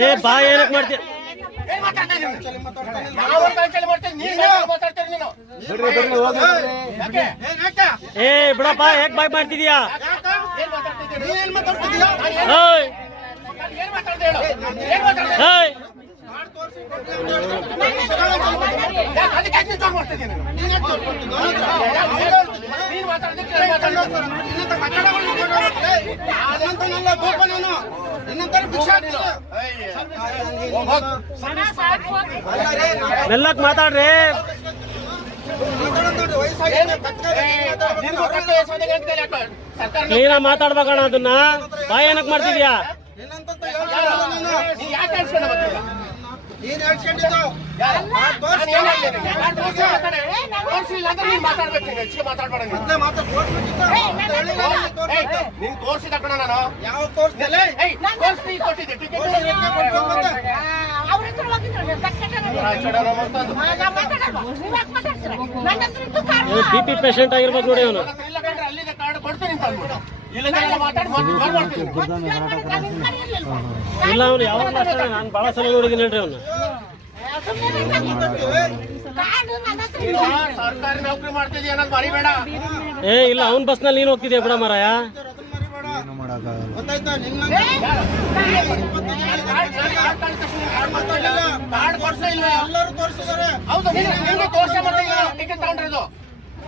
ಏ ಬಾ ಏನಕ್ ಮಾಡ್ತೀಯ? ಏ ಬಿಡಪ್ಪ ಹೇಗ್ ಬಾಯ್ ಮಾಡ್ತಿದ್ಯಾ ಹೇಳಿ ಮಾತಾಡ್ರಿ ಸರ್ಕಾರ ಮಾತಾಡ್ಬೇಕಣ ಮಾತಾಡ್ಬೇಕಣ್ಣ ಅದನ್ನ ಬಾಯ್ ಏನಕ್ ಮಾಡ್ತಿದ್ಯಾ ನೀನು. ಹೇಳ್ಸ್ಕೊಂಡಿದ್ದು. ನಾನು ತೋರ್ಸಿದ ಕಣ ನಾನು. ಯಾವ ತೋರ್ಸ್ದಲೆ? ಬಿ ಪಿ ಪೇಷಂಟ್ ಆಗಿರ್ಬೋದು ನೋಡಿ ಅವನು. ನನ್ನ ಹತ್ರ ಇಲ್ಲ ಕಂಡ್ರೆ ಅಲ್ಲಿದೆ ಕಾರ್ಡ್ ಕೊಡ್ತೀನಿ ಅಂತ. ಮಾತಾಡಿ. ಇಲ್ಲ ಅವ್ನು ಯಾವಾಗ ಮಾಡ್ತಾನೆ ನಾನು ಭಾಳ ಸಲ ನೋಡಿದ್ದೀನಿ ಹೇಳ್ರಿ ಅವನು. ನೀನು ಸರ್ಕಾರಿ ನೌಕರಿ ಮಾಡ್ತಿದ್ಯ? ಅನ್ನೋದು ಮರಿಬೇಡ ಏ ಇಲ್ಲ ಅವ್ನ ಬಸ್ನಲ್ಲಿ ನೀನು ಹೋಗ್ತಿದ್ಯಾ ಬಿಡ ಮಾರಾಯ? ಎಲ್ಲರೂ ತೋರ್ಸಿದಾರೆ ಹೌದು ತೋರ್ಸೇ ಮತ್ತೆ ಟಿಕೆಟ್ ತಗೊಂಡಿರೋದು.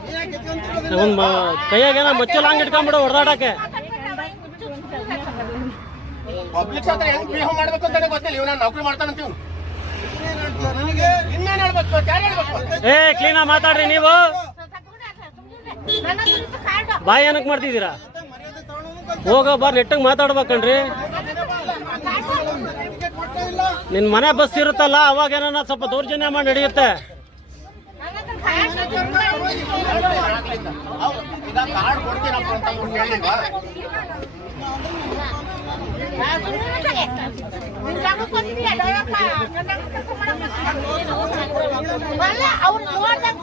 ನೀನ್ ಕೈಯಾಗ ಕೈಯಾಗೇನ ಮಚ್ಚಲ ಹಂಗೆ ಇಟ್ಕೊಂಡ್ಬಿಡು ಹೊಡೆದಾಡಕ್ಕೆ. ಪಬ್ಲಿಕ್ ಹತ್ರ ಹೆಂಗ್ ಬಿಹೇವ್ ಮಾಡ್ಬೇಕು ಅಂತಾನೆ ಗೊತ್ತಿಲ್ಲ. ಇವ್ ನಾನು ನೌಕರಿ ಮಾಡ್ತಾನಂತೀವ್ ಏ ಕ್ಲೀನಾ ಮಾತಾಡ್ರಿ ನೀವು. ಬಾಯಿ ಏನಕ್ಕೆ ಮಾಡ್ತಿದ್ದೀರಾ? ಹೋಗ ಬಾರ್ ನೆಟ್ಟಗೆ ಮಾತಾಡ್ಬೇಕನ್ರಿ ಟಿಕೆಟ್ ನಿನ್ ಮನೆ ಬಸ್ ಇರುತ್ತಲ್ಲ ಅವಾಗ ಏನಾರ ಸ್ವಲ್ಪ ದೌರ್ಜನ್ಯ ಮಾಡಿ ನಡೆಯುತ್ತೆ. ಕಾರ್ಡ್ ಕೊಡ್ತೀನಪ್ಪ ಅಂತ ಅವ್ರು ನೋಡ್ದಾಗ